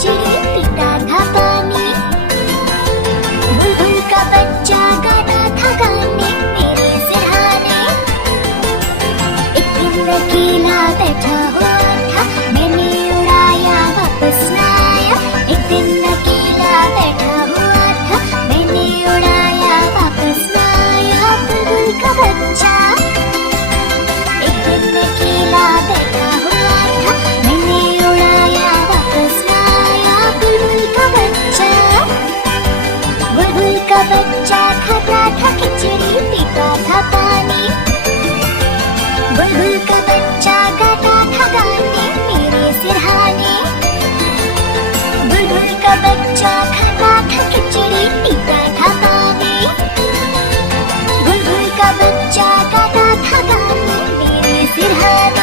खिचड़ी पीता था पानी। बुलबुल का बच्चा गाता था गाने मेरे सिरहाने। एक दिन अकेला बैठा हुआ था, मैंने उड़ाया वापस न आया। एक दिन अकेला बैठा हुआ था, मैंने उड़ाया वापस न आया। बुलबुल का बच्चा एक दिन अकेला बैठा हुआ था, मैंने उड़ाया वापस न आया। बुलबुल का बच्चा खाता था खिचड़ी पीता था पानी। बुलबुल का बच्चा गाता था गाने मेरे सिरहाने। बुलबुल का बच्चा खाता था खिचड़ी पीता था पानी। बुलबुल का बच्चा गाता था गाने मेरे सिरहाने।